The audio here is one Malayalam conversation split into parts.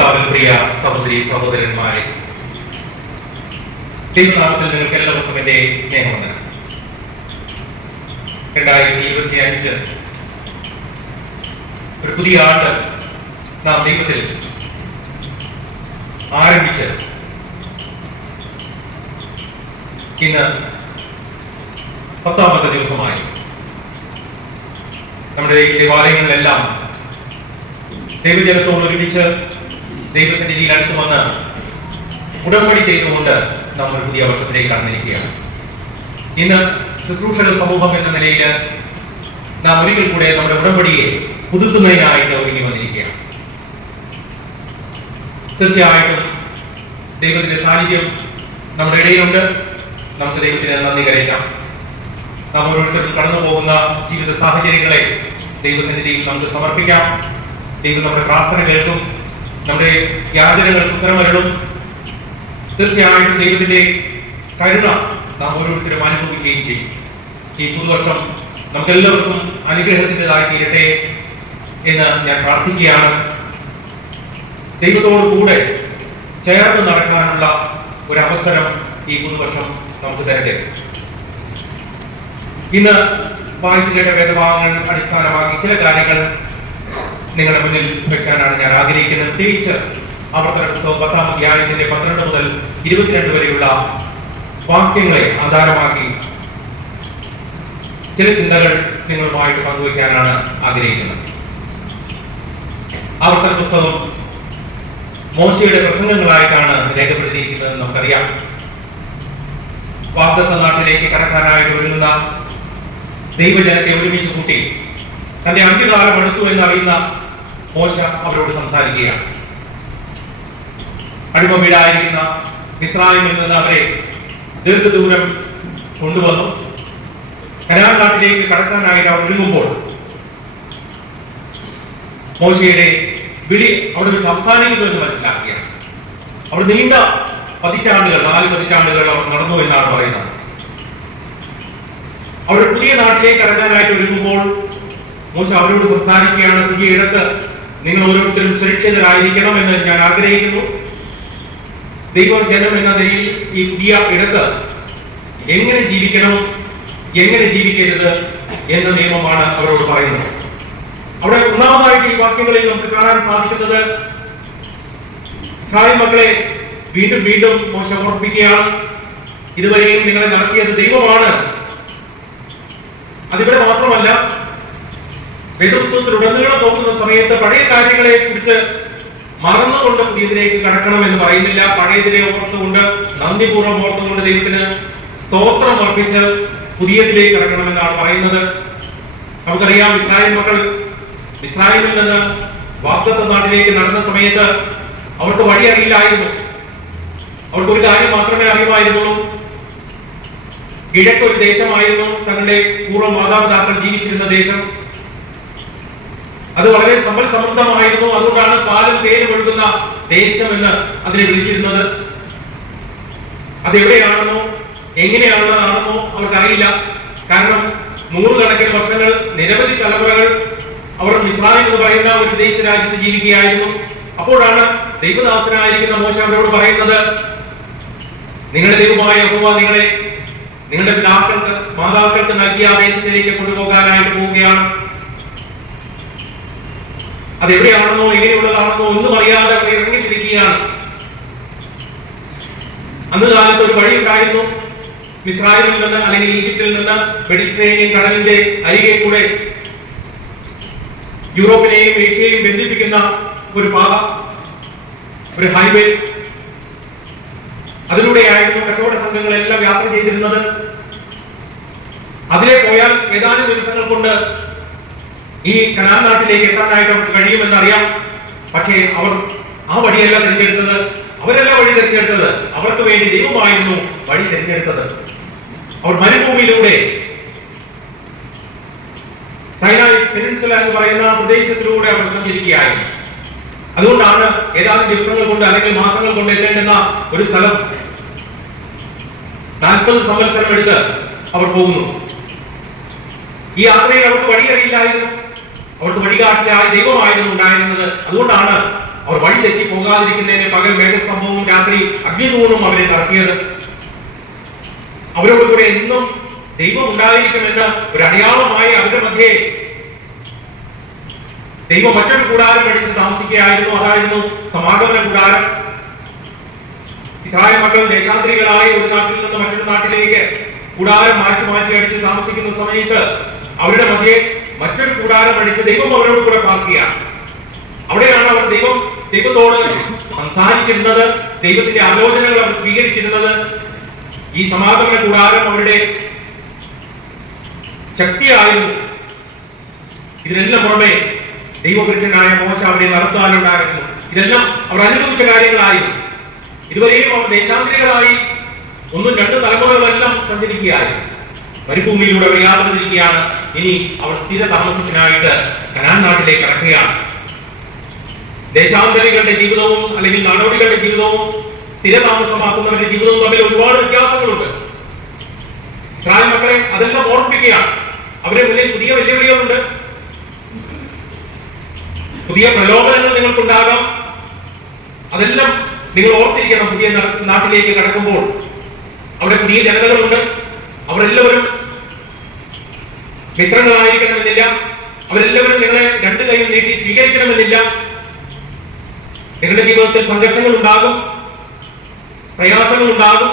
പ്രിയ സഹോദരി സഹോദരന്മാരെ ദൈവനാമത്തിൽ നിങ്ങൾക്ക് എല്ലാവർക്കും എന്റെ സ്നേഹം രണ്ടായിരത്തി ഇരുപത്തി അഞ്ച് ഒരു പുതിയ ആണ്ട് നാം ദൈവത്തിൽ ആരംഭിച്ച് ഇന്ന് പത്താമത്തെ ദിവസമായി. നമ്മുടെ ദേവാലയങ്ങളിലെല്ലാം ദൈവജനത്തോട് ഒരുമിച്ച് ദൈവസന്നിധിയിൽ അടുത്ത് വന്ന് ഉടമ്പടി ചെയ്തുകൊണ്ട് നമ്മൾ പുതിയ വർഷത്തിലേക്ക് കടന്നിരിക്കുകയാണ്. ഇന്ന് ശുശ്രൂഷകൾ സമൂഹം എന്ന നിലയിൽ നാം ഒരിക്കൽ കൂടെ നമ്മുടെ ഉടമ്പടിയെ പുതുക്കുന്നതിനായിട്ട് ഒരുങ്ങി വന്നിരിക്കുകയാണ്. തീർച്ചയായിട്ടും ദൈവത്തിന്റെ സാന്നിധ്യം നമ്മുടെ ഇടയിലുണ്ട്. നമുക്ക് ദൈവത്തിന് നന്ദി കരയറ്റാം നാം ഓരോരുത്തരും കടന്നു പോകുന്ന ജീവിത സാഹചര്യങ്ങളെ ദൈവസന്നിധിയിൽ നമുക്ക് സമർപ്പിക്കാം. ദൈവം നമ്മുടെ പ്രാർത്ഥന കേൾക്കും. നമ്മുടെ യാചനകൾക്ക് ഉത്തരമരണം തീർച്ചയായിട്ടും ദൈവത്തിന്റെ കരുണ നാം ഓരോരുത്തരും അനുഭവിക്കുകയും ചെയ്യും. ഈ പുതുവർഷം നമുക്കെല്ലാവർക്കും അനുഗ്രഹത്തിന്റെതായി തീരട്ടെ എന്ന് ഞാൻ പ്രാർത്ഥിക്കുകയാണ്. ദൈവത്തോടു കൂടെ ചേർന്ന് നടക്കാനുള്ള ഒരു അവസരം ഈ പുതുവർഷം നമുക്ക് തരട്ടെ. ഇന്ന് വായിച്ചു കേട്ട വേദഭാഗങ്ങൾ അടിസ്ഥാനമാക്കി ചില കാര്യങ്ങൾ നിങ്ങളുടെ മുന്നിൽ വെക്കാനാണ് ഞാൻ ആഗ്രഹിക്കുന്നത്. പ്രത്യേകിച്ച് ആവർത്തന പുസ്തകം പത്താം അധ്യായത്തിന്റെ പന്ത്രണ്ട് മുതൽ ഇരുപത്തിരണ്ട് വരെയുള്ള വാക്യങ്ങളെ ആധാരമാക്കി ചില ചിന്തകൾ നിങ്ങളുമായിട്ട് പങ്കുവയ്ക്കാനാണ് ആഗ്രഹിക്കുന്നത്. ആവർത്തന പുസ്തകം മോശയുടെ പ്രസംഗങ്ങളായിട്ടാണ് രേഖപ്പെടുത്തിയിരിക്കുന്നത് നമുക്കറിയാം. വാഗ്ദത്ത നാട്ടിലേക്ക് കടക്കാനായിട്ട് ഒരുങ്ങുന്ന ദൈവജനത്തെ ഒരുമിച്ച് കൂട്ടി തന്റെ അന്ത്യകാലം അടുത്തു എന്നറിയുന്ന മോശ അവരോട് സംസാരിക്കുകയാണ്. അടിമവീടായിരിക്കുന്ന മിസ്രായം നിന്ന് അവരെ ദീർഘദൂരം കൊണ്ടുവന്നു. കനാൻ നാട്ടിലേക്ക് കടക്കാനായിട്ട് ഒരുങ്ങുമ്പോൾ മോശയുടെ വിളി അവിടെ വെച്ച് അവസാനിക്കുന്നു എന്ന് മനസ്സിലാക്കുകയാണ്. അവർ നീണ്ട പതിറ്റാണ്ടുകൾ നാല് പതിറ്റാണ്ടുകൾ അവർ നടന്നു എന്നാണ് പറയുന്നത്. അവർ പുതിയ നാട്ടിലേക്ക് കടക്കാനായിട്ട് ഒരുങ്ങുമ്പോൾ മോശ അവരോട് സംസാരിക്കുകയാണ്. പുതിയ ഇടത്ത് നിങ്ങൾ ഓരോരുത്തരും സുരക്ഷിതരായിരിക്കണം എന്ന് ഞാൻ ആഗ്രഹിക്കുന്നു. ദൈവജനം എന്ന നിലയിൽ ഈ പുതിയ ഇടത്ത് എങ്ങനെ ജീവിക്കണം എങ്ങനെ ജീവിക്കരുത് എന്ന നിയമമാണ് അവരോട് പറയുന്നത്. അവിടെ ഒന്നാമതായിട്ട് ഈ വാക്യങ്ങളിൽ നമുക്ക് കാണാൻ സാധിക്കുന്നത് ഇസ്രായേൽ മക്കളെ വീണ്ടും വീണ്ടും മോശം ഓർപ്പിക്കുകയാണ് ഇതുവരെയും നിങ്ങളെ നടത്തിയത് ദൈവമാണ്. അതിവിടെ മാത്രമല്ല വേദപുസ്തകത്തിൽ ഉടനീളം നോക്കുന്ന സമയത്ത് പഴയ കാര്യങ്ങളെ കുറിച്ച് മറന്നുകൊണ്ട് പുതിയതിലേക്ക് കടക്കണം എന്ന് പറയുന്നില്ല. പഴയതിനെ ഓർത്തുകൊണ്ട് നന്ദിപൂർവം ഓർത്തുകൊണ്ട് ദൈവത്തിന് സ്തോത്രം അർപ്പിച്ച് പുതിയതിലേക്ക് കടക്കണമെന്നാണ് പറയുന്നത്. നമുക്കറിയാം ഇസ്രായേൽ മക്കൾ ഇസ്രായേലിൽ നിന്ന് വാഗ്ദത്ത നാട്ടിലേക്ക് നടന്ന സമയത്ത് അവർക്ക് വഴി അറിയില്ലായിരുന്നു. അവർക്ക് ഒരു കാര്യം മാത്രമേ അറിയുമായിരുന്നുള്ളൂ കിഴക്കൊരു ദേശമായിരുന്നു തങ്ങളുടെ പൂർവ മാതാപിതാക്കൾ ജീവിച്ചിരുന്ന ദേശം. അത് വളരെ സമ്പൽ സമൃദ്ധമായിരുന്നു. അതുകൊണ്ടാണ് പാലും തേനും ഒഴുകുന്ന ദേശം എന്ന് അതിനെ വിളിച്ചിരുന്നത്. അതെവിടെയാണെന്നോ എങ്ങനെയാണെന്നാണെന്നോ അവർക്കറിയില്ല. കാരണം നൂറുകണക്കിന് വർഷങ്ങൾ നിരവധി തലമുറകൾ അവർ ഇസ്രായേൽ എന്ന് പറയുന്ന ഒരു ദേശ രാജ്യത്ത് ജീവിക്കുകയായിരുന്നു. അപ്പോഴാണ് ദൈവദാസനായിരിക്കുന്ന മോശ അവരോട് പറയുന്നത് നിങ്ങളുടെ ദൈവമായ യഹോവ നിങ്ങളെ നിങ്ങളുടെ പിതാക്കൾക്ക് മാതാക്കൾക്ക് നൽകിയ ആ ദേശത്തിലേക്ക് കൊണ്ടുപോകാനായിട്ട് പോവുകയാണ്. അതെവിടെയാണെന്നോ എങ്ങനെയുള്ളതാണെന്നോ ഒന്നും അറിയാതെ ഇറങ്ങിത്തിരിക്കുകയാണ്. അന്ന് കാലത്ത് ഒരു വഴി ഉണ്ടായിരുന്നു. ഇസ്രായേലിൽ നിന്ന് അല്ലെങ്കിൽ ഈജിപ്തിൽ നിന്ന് മെഡിറ്ററേനിയൻ കടലിന്റെ അരികെ കൂടെ യൂറോപ്പിനെയും ഏഷ്യയെയും ബന്ധിപ്പിക്കുന്ന ഒരു പാത ഒരു ഹൈവേ. അതിലൂടെയായിരുന്നു കച്ചവട സംഘങ്ങളെല്ലാം യാത്ര ചെയ്തിരുന്നത്. അതിലെ പോയാൽ ഏതാനും ദിവസങ്ങൾ കൊണ്ട് ഈ കനാൻ നാട്ടിലേക്ക് എത്താനായിട്ട് അവർക്ക് കഴിയുമെന്ന് അറിയാം പക്ഷേ അവർ ആ വഴിയല്ല തിരഞ്ഞെടുത്തത്. അവരല്ല വഴി തിരഞ്ഞെടുത്തത്. അവർക്ക് വേണ്ടി ദൈവമായിരുന്നു വഴി തിരഞ്ഞെടുത്തത്. അവർ മരുഭൂമിയിലൂടെ സൈനായ് പെനിൻസുല എന്ന് പറയുന്ന പ്രദേശത്തിലൂടെ അവർ സഞ്ചരിക്കുകയായിരുന്നു അതുകൊണ്ടാണ് ഏതാനും ദിവസങ്ങൾ കൊണ്ട് അല്ലെങ്കിൽ മാസങ്ങൾ കൊണ്ട് എത്തേണ്ടുന്ന ഒരു സ്ഥലം നാൽപ്പത് സംവത്സരം എടുത്ത് അവർ പോകുന്നു. ഈ യാത്രയിൽ അവർക്ക് വഴി അറിയില്ലായിരുന്നു അവർക്ക് വഴികാട്ടിയായ ദൈവമായിരുന്നു ഉണ്ടായിരുന്നത്. അതുകൊണ്ടാണ് അവർ വഴി തെറ്റി പോകാതിരിക്കുന്നതിന് പകൽ മേഘസ്തംഭവും രാത്രി അഗ്നിതൂണും അവരെ നടത്തിയത് അവരോട് കൂടെ എന്നും ദൈവം ഉണ്ടായിരിക്കുമെന്ന് ഒരു അടയാളമായി അവരുടെ മധ്യേ ദൈവം മറ്റൊരു കൂടാരം അടിച്ച് താമസിക്കുകയായിരുന്നു. അതായിരുന്നു സമാഗമന കൂടാരം. ഇസ്രായേൽ മക്കൾ ദേശാന്തരികളായി ഒരു നാട്ടിൽ നിന്ന് മറ്റൊരു നാട്ടിലേക്ക് കൂടാരം മാറ്റി മാറ്റി അടിച്ച് താമസിക്കുന്ന സമയത്ത് അവരുടെ മധ്യേ മറ്റൊരു കൂടാരം അടിച്ച് ദൈവം അവരോട് കൂടെ പാർക്കുകയാണ് അവിടെയാണ് അവർ ദൈവം ദൈവത്തോട് സംസാരിച്ചിരുന്നത് ദൈവത്തിന്റെ ആലോചനകൾ അവർ സ്വീകരിച്ചിരുന്നത്. ഈ സമാഗമന കൂടാരം അവരുടെ ശക്തിയായിരുന്നു. ഇതിനെല്ലാം പുറമെ ദൈവപുരുഷനായ മോശ അവരെ നടത്താനുണ്ടായിരുന്നു ഇതെല്ലാം അവർ അനുഭവിച്ച കാര്യങ്ങളായിരുന്നു ഇതുവരെയും അവർ ദേശാന്തരികളായി. ഒന്നും രണ്ട് തലമുറകളെല്ലാം സഞ്ചരിക്കുകയായിരുന്നു മരുഭൂമിയിലൂടെ അവർ യാത്ര തിരിക്കുകയാണ്. ഇനി അവർ സ്ഥിര താമസത്തിനായിട്ട് കനാൻ നാട്ടിലേക്ക് കടക്കുകയാണ്. ദേശാന്തരികളുടെ ജീവിതവും അല്ലെങ്കിൽ നാടോടികളുടെ ജീവിതവും സ്ഥിര താമസമാക്കുന്നവരുടെ ജീവിതവും തമ്മിൽ ഒരുപാട് വ്യത്യാസങ്ങളുണ്ട്. ഇസ്രായേൽ മക്കളെ അതെല്ലാം ഓർമ്മിപ്പിക്കുകയാണ്. അവരെ മുന്നിൽ പുതിയ വെല്ലുവിളികളുണ്ട്. പുതിയ പ്രലോഭനങ്ങൾ നിങ്ങൾക്കുണ്ടാകാം. അതെല്ലാം നിങ്ങൾ ഓർത്തിരിക്കണം പുതിയ നാട്ടിലേക്ക് കടക്കുമ്പോൾ. അവിടെ പുതിയ ജനതകളുണ്ട്. അവരെല്ലാവരും മിത്രങ്ങളായിരിക്കണമെന്നില്ല. അവരെല്ലാവരും നിങ്ങളെ രണ്ടു കൈയും നീട്ടി സ്വീകരിക്കണമെന്നില്ല. നിങ്ങളുടെ ജീവിതത്തിൽ സംഘർഷങ്ങൾ ഉണ്ടാകും പ്രയാസങ്ങൾ ഉണ്ടാകും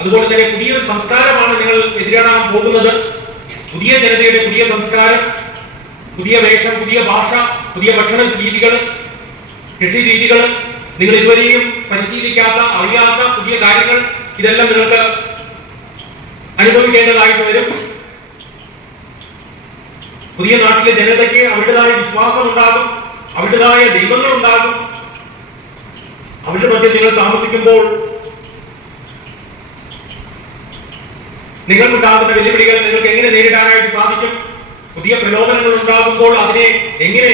അതുപോലെ തന്നെ പുതിയൊരു സംസ്കാരമാണ് നിങ്ങൾ എതിരാടാൻ പോകുന്നത്. പുതിയ ജനതയുടെ പുതിയ സംസ്കാരം പുതിയ വേഷം പുതിയ ഭാഷ പുതിയ ഭക്ഷണ രീതികൾ കൃഷി രീതികൾ. നിങ്ങൾ ഇതുവരെയും പരിശീലിക്കാത്ത അറിയാത്ത പുതിയ കാര്യങ്ങൾ ഇതെല്ലാം നിങ്ങൾക്ക് അനുഭവിക്കേണ്ടതായിട്ട് വരും. പുതിയ നാട്ടിലെ ജനതയ്ക്ക് അവരുടേതായ വിശ്വാസം ഉണ്ടാകും അവരുടേതായ ദൈവങ്ങൾ ഉണ്ടാകും അവരുടെ മധ്യ നിങ്ങൾ താമസിക്കുമ്പോൾ നിങ്ങൾക്കുണ്ടാകുന്ന വെല്ലുവിളികൾ നിങ്ങൾക്ക് എങ്ങനെ നേരിടാനായിട്ട് സാധിക്കും? പുതിയ പ്രലോഭനങ്ങൾ ഉണ്ടാകുമ്പോൾ അതിനെ എങ്ങനെ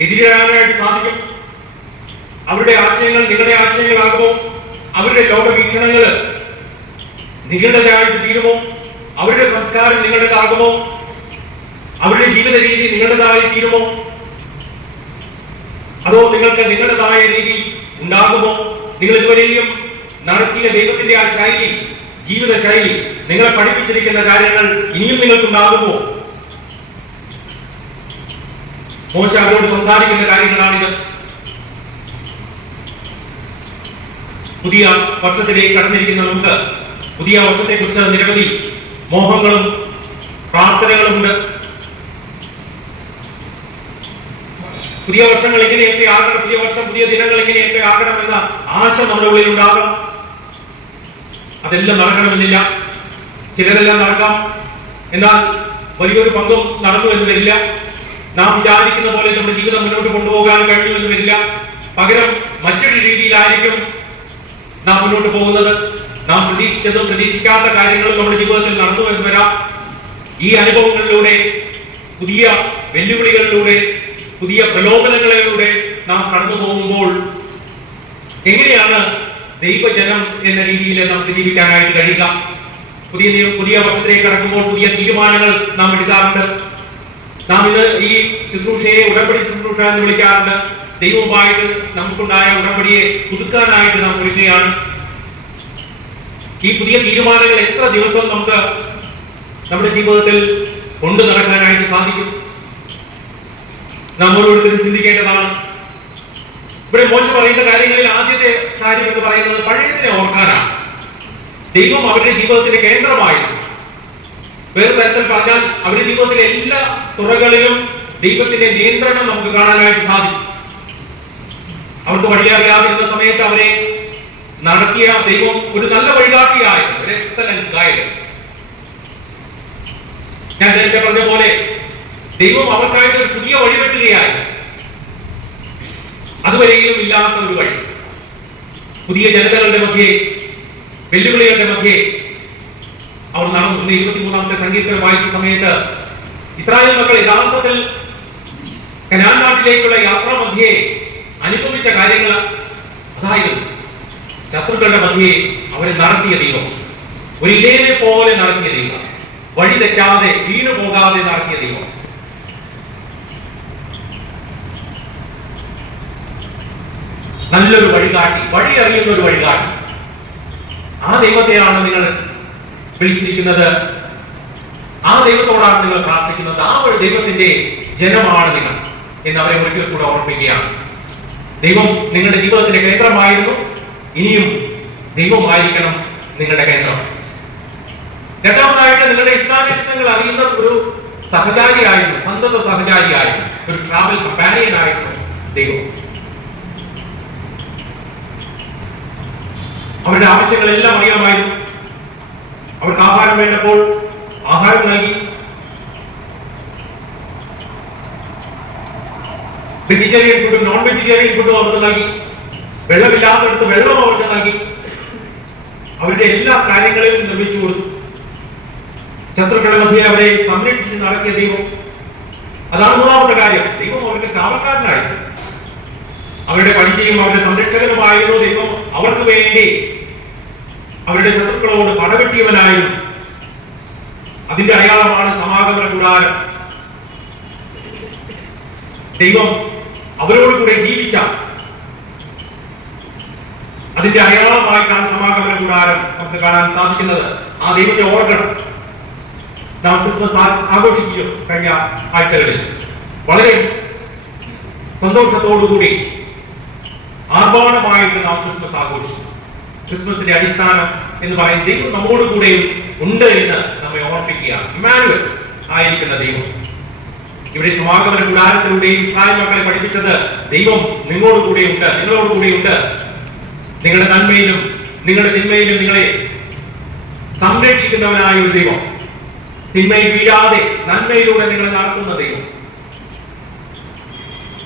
എതിരിടാനായിട്ട് സാധിക്കും? അവരുടെ ആശയങ്ങൾ നിങ്ങളുടെ ആശയങ്ങളാകുമോ? അവരുടെ ലോകവീക്ഷണങ്ങൾ നിങ്ങളുടേതായിട്ട് തീരുമോ? അവരുടെ സംസ്കാരം നിങ്ങളുടേതാകുമോ? അവരുടെ ജീവിത രീതി നിങ്ങളുടേതായി തീരുമോ? അതോ നിങ്ങൾക്ക് നിങ്ങളുടേതായ രീതി ഉണ്ടാകുമോ? നിങ്ങൾ ഇതുവരെയും നടത്തിയ ദൈവത്തിന്റെ ആ ശൈലി ജീവിത ശൈലി നിങ്ങളെ പഠിപ്പിച്ചിരിക്കുന്ന കാര്യങ്ങൾ ഇനിയും നിങ്ങൾക്കുണ്ടാകുമോ? മോശ അവരോട് സംസാരിക്കുന്ന കാര്യങ്ങളാണിത്. പുതിയ വർഷത്തിലേക്ക് കടന്നിരിക്കുന്ന നമുക്ക് പുതിയ വർഷത്തെ കുറിച്ച് നിരവധി മോഹങ്ങളും പ്രാർത്ഥനകളുമുണ്ട്. പുതിയ വർഷങ്ങൾ എങ്ങനെയൊക്കെ ആകണം പുതിയ വർഷം പുതിയ ദിനങ്ങൾ എങ്ങനെയൊക്കെ ആകണം എന്ന ആശ നമ്മുടെ ഉള്ളിൽ ഉണ്ടാകണം അതെല്ലാം നടക്കണമെന്നില്ല. ചിലതെല്ലാം നടക്കാം. എന്നാൽ വലിയൊരു പങ്കും നടന്നു എന്ന് വരില്ല. നാം വിചാരിക്കുന്ന പോലെ നമ്മുടെ ജീവിതം മുന്നോട്ട് കൊണ്ടുപോകാൻ കഴിഞ്ഞു എന്ന് വരില്ല. പകരം മറ്റൊരു രീതിയിലായിരിക്കും നാം മുന്നോട്ട് പോകുന്നത്. നാം പ്രതീക്ഷിച്ചതും പ്രതീക്ഷിക്കാത്ത കാര്യങ്ങളും നമ്മുടെ ജീവിതത്തിൽ നടന്നു എന്ന് വരാം. ഈ അനുഭവങ്ങളിലൂടെ പുതിയ വെല്ലുവിളികളിലൂടെ പുതിയ പ്രലോഭനങ്ങളിലൂടെ നാം കടന്നു പോകുമ്പോൾ എങ്ങനെയാണ് ദൈവജനം എന്ന രീതിയിൽ നമുക്ക് ജീവിക്കാനായിട്ട് കഴിയുക? പുതിയ പുതിയ വർഷത്തിലേക്ക് കടക്കുമ്പോൾ പുതിയ തീരുമാനങ്ങൾ നാം എടുക്കാറുണ്ട്. നാം ഇത് ഈ ശുശ്രൂഷയെ ഉടമ്പടി ശുശ്രൂഷ എന്ന് വിളിക്കാറുണ്ട്. ദൈവവുമായിട്ട് നമുക്കുണ്ടായ ഉടമ്പടിയെ പുതുക്കാനായിട്ട് നാം ഒരുങ്ങുകയാണ് ഈ പുതിയ തീരുമാനങ്ങൾ എത്ര ദിവസം നമുക്ക് നമ്മുടെ ജീവിതത്തിൽ കൊണ്ടു നടക്കാനായിട്ട് സാധിക്കും? നാം ഓരോരുത്തരും ചിന്തിക്കേണ്ടതാണ്. ഇവിടെ മോശം പറയുന്ന കാര്യങ്ങളിൽ ആദ്യത്തെ കാര്യം എന്ന് പറയുന്നത് പഴയതിനെ ഓർക്കാനാണ്. ദൈവം അവരുടെ ജീവിതത്തിന്റെ കേന്ദ്രമായിരുന്നു. വേറെ തരത്തിൽ പറഞ്ഞാൽ അവരുടെ ജീവിതത്തിലെ എല്ലാ തുറകളിലും ദൈവത്തിന്റെ നിയന്ത്രണം നമുക്ക് കാണാനായിട്ട് സാധിക്കും അവർക്ക് വഴിയറിയാതിരുന്ന സമയത്ത് അവരെ നടത്തിയ ദൈവം ഒരു നല്ല വഴികാട്ടിയായിരുന്നു ഒരു എക്സലന്റ് ഗൈഡ് ഞാൻ നേരത്തെ പറഞ്ഞ പോലെ ദൈവം അവർക്കായിട്ട് ഒരു പുതിയ വഴി വെട്ടുകയായി അതുവരെയും ഇല്ലാത്ത ഒരു വഴി. പുതിയ ജനതകളുടെ മധ്യേ വെല്ലുവിളികളുടെ മധ്യേ അവർ നടന്നു ഇരുപത്തിമൂന്നാമത്തെ സംഗീതം വായിച്ച സമയത്ത് ഇസ്രായേൽ മക്കൾ യഥാർത്ഥത്തിൽ കനാൻ നാട്ടിലേക്കുള്ള യാത്ര മധ്യേ അനുഭവിച്ച കാര്യങ്ങൾ അതായിരുന്നു. ശത്രുക്കളുടെ മധ്യേ അവരെ നടത്തിയ ദൈവം. ഒരു ഇടയനെ പോലെ നടത്തിയ ദൈവം. വഴി തെറ്റാതെ വീണു പോകാതെ നടത്തിയ ദൈവം. നല്ലൊരു വഴികാട്ടി വഴി അറിയുന്ന ഒരു വഴികാട്ടി ആ ദൈവത്തെയാണ് നിങ്ങൾ വിളിച്ചിരിക്കുന്നത്. ആ ദൈവത്തോടാണ് നിങ്ങൾ പ്രാർത്ഥിക്കുന്നത്. ആ ഒരു ദൈവത്തിന്റെ ജനമാണ് നിങ്ങൾ എന്ന് അവരെ ഒരിക്കൽ കൂടെ ഓർമ്മിക്കുകയാണ് ദൈവം നിങ്ങളുടെ ജീവിതത്തിന്റെ കേന്ദ്രമായിരുന്നു. ഇനിയും ദൈവമായിരിക്കണം നിങ്ങളുടെ കേന്ദ്രം. രണ്ടാമതായിട്ട് നിങ്ങളുടെ ഇഷ്ടാനിഷ്ടങ്ങൾ അറിയുന്ന ഒരു സഹചാരിയായിരുന്നു സന്തത സഹചാരിയായിരുന്നു ഒരു ട്രാവൽ കമ്പാനിയൻ ആയിരുന്നു ദൈവം. അവരുടെ ആവശ്യങ്ങളെല്ലാം അറിയാമായിരുന്നു. അവർക്ക് ആഹാരം വേണ്ടപ്പോൾ ആഹാരം നൽകി. വെജിറ്റേറിയൻ ഫുഡും നോൺ വെജിറ്റേറിയൻ ഫുഡും അവർക്ക് നൽകി. വെള്ളമില്ലാത്തടത്ത് വെള്ളം അവർക്ക് നൽകി. അവരുടെ എല്ലാ കാര്യങ്ങളെയും നിർമ്മിച്ചു കൊടുത്തു. ശത്രുക്കളുടെ മധ്യേ അവരെ സംരക്ഷിച്ച് നടത്തിയ ദൈവം. അതാണ് മൂന്നാമത്തെ കാര്യം. ദൈവം അവരുടെ കാവക്കാരനായിരുന്നു അവരുടെ പരിചയം അവരുടെ സംരക്ഷകനുമായിരുന്നു ദൈവം അവർക്ക് വേണ്ടി. അവരുടെ ശത്രുക്കളോട് പടവെട്ടിയവനായിരുന്നു. അതിന്റെ അടയാളമാണ് സമാഗമന കൂടാരം. ദൈവം അവരോട് കൂടെ ജീവിച്ച അതിന്റെ അടയാളമായിട്ടാണ് സമാഗമന കൂടാരം നമുക്ക് കാണാൻ സാധിക്കുന്നത്. ആ ദൈവത്തെ ഓർക്കണം. നാം ക്രിസ്മസ് ആ- ആഘോഷിക്കുകയോ കഴിഞ്ഞ ആഴ്ചകളിൽ. വളരെ സന്തോഷത്തോടുകൂടി ആർഭാടമായിട്ട് നാം ക്രിസ്മസ് ആഘോഷിച്ചു ക്രിസ്മസിന്റെ അടിസ്ഥാനം എന്ന് പറയും ദൈവം നമ്മോട് കൂടെയും ഉണ്ട് എന്ന് നമ്മെ ഓർപ്പിക്കുക ഇമാനുവൽ ആയിരിക്കുന്ന ദൈവം. ഇവിടെ സമാഗമന കൂടാരത്തിലൂടെയും ഇസ്രായേൽ മക്കളെ പഠിപ്പിച്ചത് ദൈവം നിങ്ങളോട് കൂടെയുണ്ട് നിങ്ങളോട് കൂടെയുണ്ട് നിങ്ങളുടെ നന്മയിലും നിങ്ങളുടെ തിന്മയിലും നിങ്ങളെ സംരക്ഷിക്കുന്നവനായ ഒരു ദൈവം. തിന്മയിൽ വീഴാതെ നന്മയിലൂടെ നിങ്ങളെ നടത്തുന്ന ദൈവം.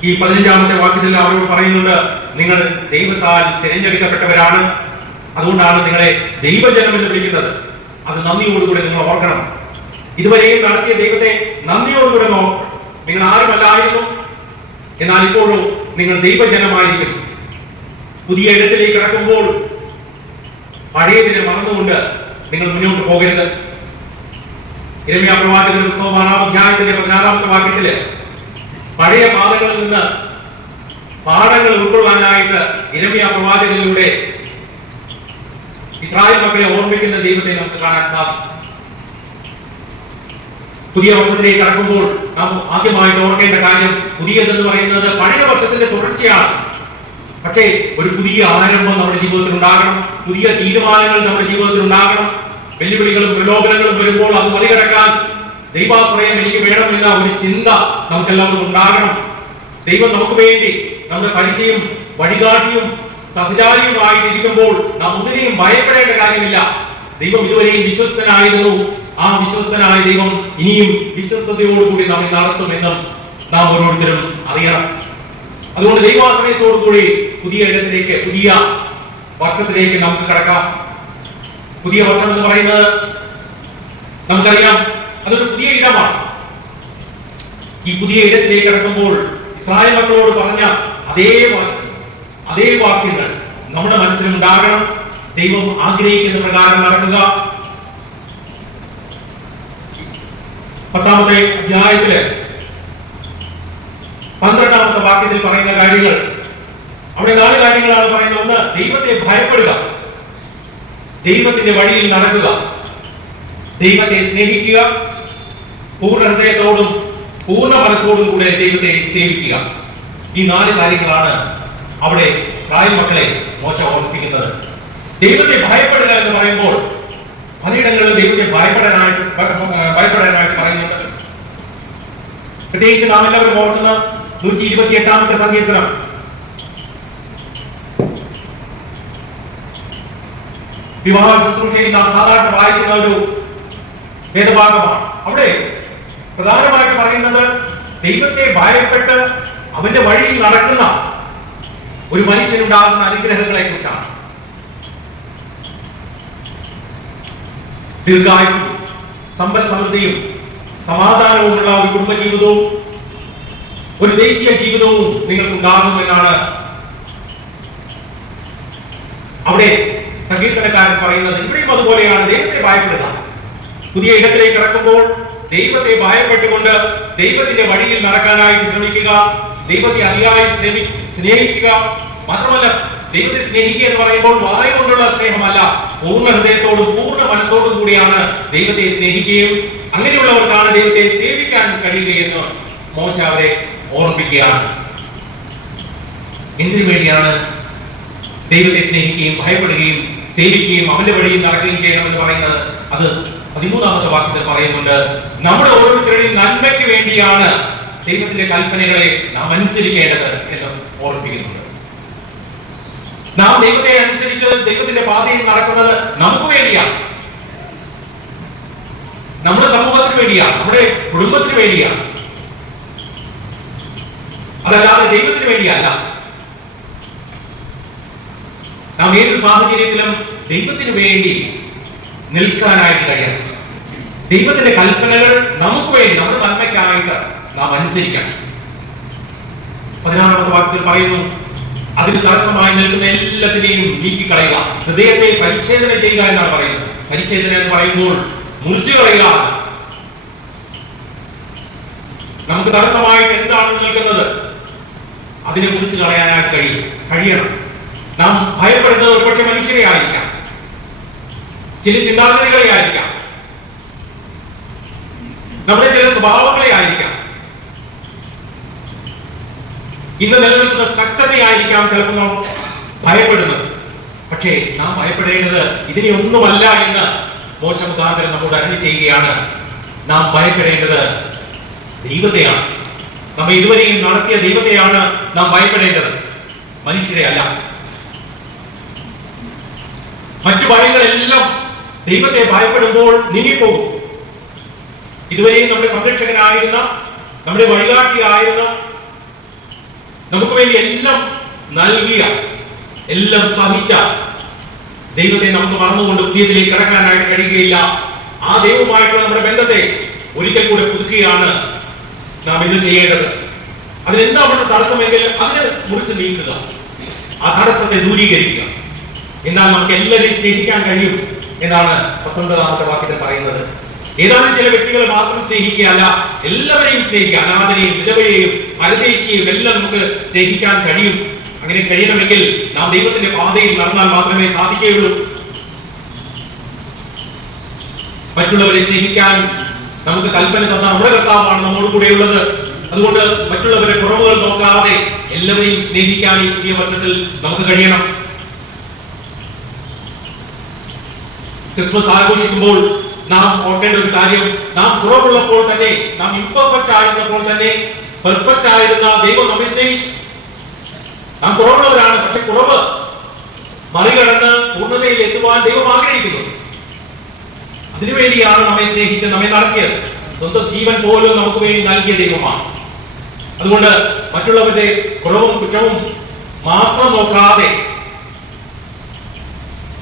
ഈ പതിനഞ്ചാമത്തെ വാക്യത്തിൽ അവരോട് പറയുന്നുണ്ട് നിങ്ങൾ ദൈവത്താൽ തിരഞ്ഞെടുക്കപ്പെട്ടവരാണ്. അതുകൊണ്ടാണ് നിങ്ങളെ ദൈവജനം എന്ന് വിളിക്കുന്നത്. അത് നന്ദിയോടുകൂടെ നിങ്ങൾ ഓർക്കണം. ഇതുവരെയും നടത്തിയ ദൈവത്തെ നന്ദിയോടുകൂടെ നിങ്ങൾ ആരുമല്ലായിരുന്നു. എന്നാൽ ഇപ്പോഴും നിങ്ങൾ ദൈവജനമായിരിക്കുന്നു. പുതിയ ഇടത്തിലേക്ക് കിടക്കുമ്പോൾ പഴയതിനെ മറന്നുകൊണ്ട് നിങ്ങൾ മുന്നോട്ട് പോകരുത്. ഇരമ്യ പതിനാറാമത്തെ വാക്യത്തിൽ പഴയ പാതകളിൽ നിന്ന് പാഠങ്ങൾ ഉൾക്കൊള്ളാനായിട്ട് ഇരമ്യ പ്രവാചകനിലൂടെ ഇസ്രായേൽ മക്കളെ ഓർമ്മിക്കുന്ന ദൈവത്തെ നമുക്ക് കാണാൻ സാധിക്കും. പുതിയ വർഷത്തിലേക്ക് കടക്കുമ്പോൾ നാം ആദ്യമായിട്ട് ഓർക്കേണ്ട കാര്യം പുതിയതെന്ന് പറയുന്നത് പഴയ വർഷത്തിന്റെ തുടർച്ചയാണ്. പക്ഷേ ഒരു പുതിയ ആരംഭം നമ്മുടെ ജീവിതത്തിൽ ഉണ്ടാകണം. പുതിയ തീരുമാനങ്ങൾ നമ്മുടെ ജീവിതത്തിൽ ഉണ്ടാകണം. വെല്ലുവിളികളും പ്രലോഭനങ്ങളും വരുമ്പോൾ അത് മറികടക്കാൻ ദൈവാശ്രയം എനിക്ക് വേണമെന്ന ഒരു ചിന്ത നമുക്കെല്ലാവർക്കും ഉണ്ടാകണം. ദൈവം നമുക്ക് വേണ്ടി നമ്മുടെ പരിചയം വഴികാട്ടിയും സഹചാരിയുമായിട്ടിരിക്കുമ്പോൾ നാം ഒന്നിനെയും ഭയപ്പെടേണ്ട കാര്യമില്ല. ദൈവം ഇതുവരെയും വിശ്വസ്തനായിരുന്നു. ആ വിശ്വസ്തനായ ദൈവം ഇനിയും വിശ്വസ്തയോടുകൂടി നമ്മെ നടത്തുമെന്നും നാം ഓരോരുത്തരും അറിയണം. അതുകൊണ്ട് ദൈവാശ്രയത്തോടു കൂടി പുതിയ ഇടത്തിലേക്ക് പുതിയ വർഷത്തിലേക്ക് നമുക്ക് കടക്കാം. പുതിയ വർഷം എന്ന് പറയുന്നത് നമുക്കറിയാം അതൊരു പുതിയ ഇടമാണ്. ഈ പുതിയ ഇടത്തിലേക്ക് കടക്കുമ്പോൾ ഇസ്രായേൽ മക്കളോട് പറഞ്ഞ അതേ വാക്യം അതേ വാക്യങ്ങൾ നമ്മുടെ മനസ്സിലുണ്ടാകണം. ദൈവം ആഗ്രഹിക്കുന്ന പ്രകാരം നടക്കുക. പത്താമത്തെ അധ്യായത്തിൽ പന്ത്രണ്ടാമത്തെ വാക്യത്തിൽ പറയുന്ന കാര്യങ്ങൾ. അവിടെ നാല് കാര്യങ്ങളാണ് പറയുന്നത്. ഒന്ന് ദൈവത്തെ ഭയപ്പെടുക. ദൈവത്തിന്റെ വഴിയിൽ നടക്കുക. ദൈവത്തെ സ്നേഹിക്കുക. പൂർണ ഹൃദയത്തോടും പൂർണ മനസ്സോടും കൂടെ ദൈവത്തെ സേവിക്കുക. ഈ നാല് കാര്യങ്ങളാണ് അവിടെ ഇസ്രായേൽ മക്കളെ മോശ ഓർമ്മിപ്പിക്കുന്നത് ദൈവത്തെ ഭയപ്പെടുക എന്ന് പറയുമ്പോൾ പലയിടങ്ങളിലും ദൈവത്തെ ഭയപ്പെടാനായിട്ട് ഭയപ്പെടാനായിട്ട് പറയുന്നുണ്ട്. പ്രത്യേകിച്ച് നാം എല്ലാവരും ഓർക്കുന്ന നൂറ്റി ഇരുപത്തി എട്ടാമത്തെ സങ്കീർത്തനം. വിവാഹ ശുശ്രൂഷയിൽ നാം സാധാരണ വായിക്കുന്ന ഒരു വേദഭാഗമാണ്. അവിടെ പ്രധാനമായിട്ട് പറയുന്നത് ദൈവത്തെ ഭയപ്പെട്ട് അവന്റെ വഴിയിൽ നടക്കുന്ന ഒരു മനുഷ്യനുണ്ടാകുന്ന അനുഗ്രഹങ്ങളെ കുറിച്ചാണ് ദീർഘായുസും സമ്പൽ സമൃദ്ധിയും സമാധാനവുമുള്ള ഒരു കുടുംബജീവിതവും ഒരു ദേശീയ ജീവിതവും നിങ്ങൾക്കുണ്ടാകും എന്നാണ് അവിടെ സങ്കീർത്തനക്കാരൻ പറയുന്നത്. ഇവിടെയും അതുപോലെയാണ് ദൈവത്തെ ഭയപ്പെടുക. പുതിയ ഇടത്തിലേക്ക് കിടക്കുമ്പോൾ ദൈവത്തെ ഭയപ്പെട്ടുകൊണ്ട് ദൈവത്തിന്റെ വഴിയിൽ നടക്കാനായിട്ട് ശ്രമിക്കുക. ദൈവത്തെ അതിയായി ശ്രമി സ്നേഹിക്കുക. മാത്രമല്ല ദൈവത്തെ സ്നേഹിക്കുക എന്ന് പറയുമ്പോൾ വായ കൊണ്ടുള്ള സ്നേഹമല്ല പൂർണ ഹൃദയത്തോടും പൂർണ മനസ്സോടും കൂടിയാണ് ദൈവത്തെ സ്നേഹിക്കുകയും അങ്ങനെയുള്ളവർക്കാണ് ദൈവത്തെ സേവിക്കാൻ കഴിയുകയെന്ന് മോശ അവരെ ഓർമ്മിപ്പിക്കുകയാണ്. എന്തിനു വേണ്ടിയാണ് ദൈവത്തെ സ്നേഹിക്കുകയും ഭയപ്പെടുകയും സേവിക്കുകയും അവന്റെ വഴിയിൽ നടക്കുകയും ചെയ്യണമെന്ന് പറയുന്നത്? അത് പതിമൂന്നാമത്തെ വാക്യത്തിൽ പറയുന്നുണ്ട് നമ്മുടെ ഓരോരുത്തരുടെയും നന്മയ്ക്ക് വേണ്ടിയാണ് ദൈവത്തിന്റെ കൽപ്പനകളെ നാം അനുസരിക്കേണ്ടത് എന്ന് ഓർമ്മിപ്പിക്കുന്നുണ്ട്. നാം ദൈവത്തെ അനുസരിച്ച് ദൈവത്തിന്റെ പാതയിൽ നടക്കുന്നത് നമുക്ക് വേണ്ടിയാണ് നമ്മുടെ സമൂഹത്തിന് വേണ്ടിയാണ് നമ്മുടെ കുടുംബത്തിന് വേണ്ടിയാണ് അതല്ലാതെ ദൈവത്തിന് വേണ്ടിയല്ല. നാം ഏത് സാഹചര്യത്തിലും ദൈവത്തിന് വേണ്ടി നിൽക്കാനായിട്ട് കഴിയണം. ദൈവത്തിന്റെ കൽപ്പനകൾ നമുക്ക് വേണ്ടി നമ്മുടെ നന്മയ്ക്കായിട്ട് നാം അനുസരിക്കണം. പതിനാറാമത്തെ വാക്യത്തിൽ പറയുന്നു അതിന് തടസ്സമായി നിൽക്കുന്ന എല്ലാത്തിനെയും നീക്കി കളയുക ഹൃദയത്തെ പരിച്ഛേദന ചെയ്യുക എന്നാണ് പറയുന്നത്. പരിച്ഛേദന എന്ന് പറയുമ്പോൾ മുറിച്ചു കളയുക. നമുക്ക് തടസ്സമായിട്ട് എന്താണ് നിൽക്കുന്നത്? അതിനെ കുറിച്ച് കളയാനായിട്ട് കഴിയും. കഴിയണം. നാം ഭയപ്പെടുന്നത് ഒരുപക്ഷെ മനുഷ്യരെ ആയിരിക്കാം. ചില ചിന്താഗതികളെ ആയിരിക്കാം. നമ്മുടെ ചില സ്വഭാവങ്ങളെ ആയിരിക്കാം. ഇന്ന് നിലനിൽക്കുന്ന സ്ട്രക്ചറിനെ ആയിരിക്കാം ചിലപ്പോൾ നാം ഭയപ്പെടുന്നത്. പക്ഷേ നാം ഭയപ്പെടേണ്ടത് ഇതിനെ ഒന്നുമല്ല എന്ന് മോശ മുഖാന്തരം നമ്മോട് അരുളി ചെയ്യുകയാണ്. നാം ഭയപ്പെടേണ്ടത് ദൈവത്തെയാണ്. നമ്മൾ ഇതുവരെയും നടത്തിയ ദൈവത്തെയാണ് നാം ഭയപ്പെടേണ്ടത്. മനുഷ്യരെ അല്ല. മറ്റു ഭയങ്ങളെല്ലാം ദൈവത്തെ ഭയപ്പെടുമ്പോൾ നീങ്ങിപ്പോകും. ഇതുവരെയും നമ്മുടെ സംരക്ഷകനായിരുന്ന നമ്മുടെ വഴികാട്ടിയായിരുന്ന നമുക്ക് വേണ്ടി എല്ലാം നൽകിയ എല്ലാം സഹിച്ച ദൈവത്തെ നമുക്ക് മറന്നുകൊണ്ട് പുതിയതിലേക്ക് കിടക്കാനായിട്ട് കഴിയുകയില്ല. ആ ദൈവമായിട്ടുള്ള നമ്മുടെ ബന്ധത്തെ ഒരിക്കൽ കൂടെ പുതുക്കുകയാണ് നാം ഇത് ചെയ്യേണ്ടത്. അതിനെന്താ അവിടെ തടസ്സമെങ്കിൽ അതിനെ മുറിച്ച് നീക്കുക. ആ തടസ്സത്തെ ദൂരീകരിക്കുക. എന്നാൽ നമുക്ക് എല്ലാവരെയും സ്നേഹിക്കാൻ കഴിയും എന്നാണ് പത്തൊൻപതാമത്തെ വാക്യത്തിൽ പറയുന്നത്. ഏതാനും ചില വ്യക്തികളെ മാത്രം സ്നേഹിക്കുകയല്ല എല്ലാവരെയും സ്നേഹിക്കുക. അനാഥനെയും വിധവയെയും പരദേശിയെയും എല്ലാം നമുക്ക് സ്നേഹിക്കാൻ കഴിയും. അങ്ങനെ കഴിയണമെങ്കിൽ നാം ദൈവത്തിന്റെ പാതയിൽ നടന്നാൽ മാത്രമേ സാധിക്കുകയുള്ളൂ. മറ്റുള്ളവരെ സ്നേഹിക്കാൻ നമുക്ക് കൽപ്പന തന്ന നമ്മുടെ കർത്താവാണ് നമ്മോട് കൂടെയുള്ളത്. അതുകൊണ്ട് മറ്റുള്ളവരെ കുറവുകൾ നോക്കാതെ എല്ലാവരെയും സ്നേഹിക്കാൻ ഈ പുതിയ വർഷത്തിൽ നമുക്ക് കഴിയണം. ക്രിസ്മസ് ആഘോഷിക്കുമ്പോൾ നാം ഓർക്കേണ്ട ഒരു കാര്യം നാം കുറവുള്ളപ്പോൾ തന്നെ നാം ഇംപെർഫെക്റ്റ് ആയിരുന്നപ്പോൾ തന്നെ പെർഫെക്റ്റ് ആയിരുന്ന ദൈവം നമ്മെ സ്നേഹിച്ചു. നാം കുറവുള്ളവരാണ് പക്ഷെ കുറവ് മറികടന്ന് പൂർണതയിൽ എത്തുവാൻ ദൈവം ആഗ്രഹിക്കുന്നു. അതിനുവേണ്ടിയാണ് നമ്മെ സ്നേഹിച്ച് നമ്മെ നടത്തിയത്. സ്വന്തം ജീവൻ പോലും നമുക്ക് വേണ്ടി നൽകിയ ദൈവമാണ്. അതുകൊണ്ട് മറ്റുള്ളവരുടെ കുറവും കുറ്റവും മാത്രം നോക്കാതെ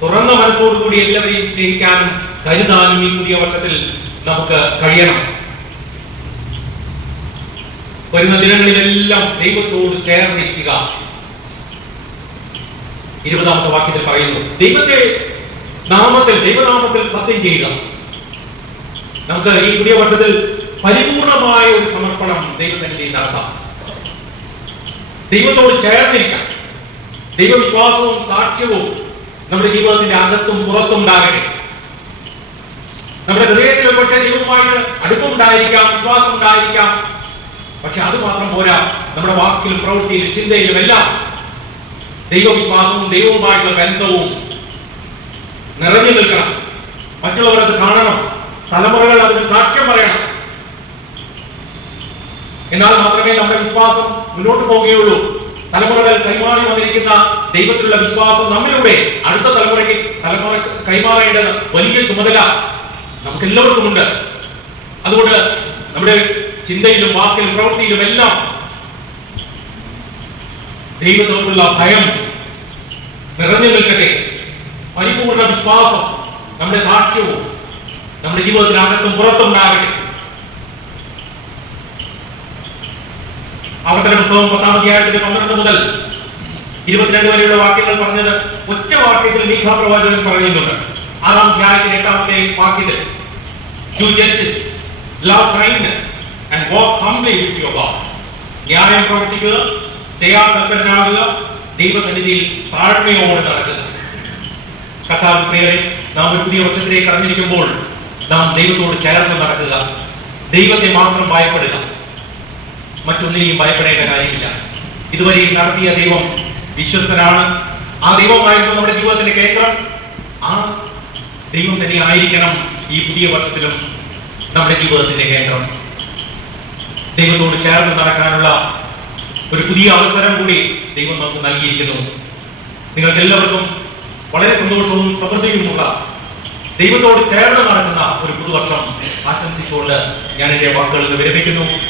തുറന്ന മനസ്സോടുകൂടി എല്ലാവരെയും സ്നേഹിക്കാനും കരുതാനും ഈ പുതിയ വർഷത്തിൽ നമുക്ക് കഴിയണം. വരുന്ന ദിനങ്ങളിലെല്ലാം ദൈവത്തോട് ചേർന്നിരിക്കുക. ഇരുപതാമത്തെ വാക്യത്തിൽ പറയുന്നു ദൈവത്തെ നാമത്തിൽ ദൈവനാമത്തിൽ സത്യം ചെയ്യുക. നമുക്ക് ഈ പുതിയ വർഷത്തിൽ പരിപൂർണമായ ഒരു സമർപ്പണം ദൈവസന്നിധിയിൽ നടത്താം. ദൈവത്തോട് ചേർന്നിരിക്കാം. ദൈവവിശ്വാസവും സാക്ഷ്യവും നമ്മുടെ ജീവിതത്തിന്റെ അകത്തും പുറത്തും ഉണ്ടാകട്ടെ. നമ്മുടെ ഹൃദയത്തിൽ ഒരുപക്ഷെ ദൈവവുമായിട്ട് അടുപ്പമുണ്ടായിരിക്കാം വിശ്വാസം ഉണ്ടായിരിക്കാം പക്ഷെ അത് മാത്രം പോരാ നമ്മുടെ വാക്കിലും പ്രവൃത്തിയിലും ചിന്തയിലും എല്ലാം ദൈവവിശ്വാസവും ദൈവവുമായിട്ടുള്ള ബന്ധവും നിറഞ്ഞു നിൽക്കണം. മറ്റുള്ളവർ അത് കാണണം. തലമുറകൾ അതിന് സാക്ഷ്യം പറയണം. എന്നാൽ മാത്രമേ നമ്മുടെ വിശ്വാസം മുന്നോട്ട് പോവുകയുള്ളൂ. തലമുറകൾ കൈമാറി വന്നിരിക്കുന്ന ദൈവത്തിലുള്ള വിശ്വാസം നമ്മിലൂടെ അടുത്ത തലമുറയ്ക്ക് തലമുറ കൈമാറേണ്ട വലിയ ചുമതല നമുക്ക് എല്ലാവർക്കും ഉണ്ട് അതുകൊണ്ട് നമ്മുടെ ചിന്തയിലും വാക്കിലും പ്രവൃത്തിയിലും എല്ലാം ദൈവത്തോടുള്ള ഭയം നിറഞ്ഞു നിൽക്കട്ടെ. പരിപൂർണ വിശ്വാസം നമ്മുടെ സാക്ഷ്യവും നമ്മുടെ ജീവിതത്തിനകത്തും പുറത്തും ഉണ്ടാകട്ടെ. ആവർത്തന പുസ്തകം പത്താം അധ്യായത്തിന്റെ പന്ത്രണ്ട് മുതൽ ഇരുപത്തിരണ്ട് വരെയുള്ള വാക്യങ്ങൾ പറഞ്ഞത് ഒറ്റ വാക്യത്തിൽ മീഖ പ്രവാചകൻ പറയുന്നുണ്ട്. ആറാം അധ്യായത്തിന്റെ എട്ടാമത്തെ വാക്യത്തിൽ you judges love kindness and walk humbly with your God ന്യായം പ്രവർത്തിക്കുക ദയാകൽപ്പനാകുക ദൈവസന്നിധിയിൽ താഴ്മയോടെ നടക്കുക. കർത്താവ് പ്രിയരെ നാം ഒരു പുതിയ വർഷത്തിലേക്ക് കടന്നിരിക്കുമ്പോൾ നാം ദൈവത്തോട് ചേർന്ന് നടക്കുക ദൈവത്തെ മാത്രം ഭയപ്പെടുക മറ്റൊന്നിനെയും ഭയപ്പെടേണ്ട കാര്യമില്ല. ഇതുവരെയും നടത്തിയ ദൈവം വിശ്വസ്തനാണ്. ആ ദൈവമായിരുന്നു നമ്മുടെ ജീവിതത്തിന്റെ കേന്ദ്രം. ആ ദൈവം തന്നെ ആയിരിക്കണം ഈ പുതിയ വർഷത്തിലും നമ്മുടെ ജീവിതത്തിന്റെ കേന്ദ്രം. ദൈവത്തോട് ചേർന്ന് നടക്കാനുള്ള ഒരു പുതിയ അവസരം കൂടി ദൈവം നമുക്ക് നൽകിയിരിക്കുന്നു. നിങ്ങൾക്ക് എല്ലാവർക്കും വളരെ സന്തോഷവും സമൃദ്ധിയുമുള്ള ദൈവത്തോട് ചേർന്ന് നടക്കുന്ന ഒരു പുതുവർഷം ആശംസിച്ചുകൊണ്ട് ഞാൻ എന്റെ വാക്കുകൾ വിരമിക്കുന്നു.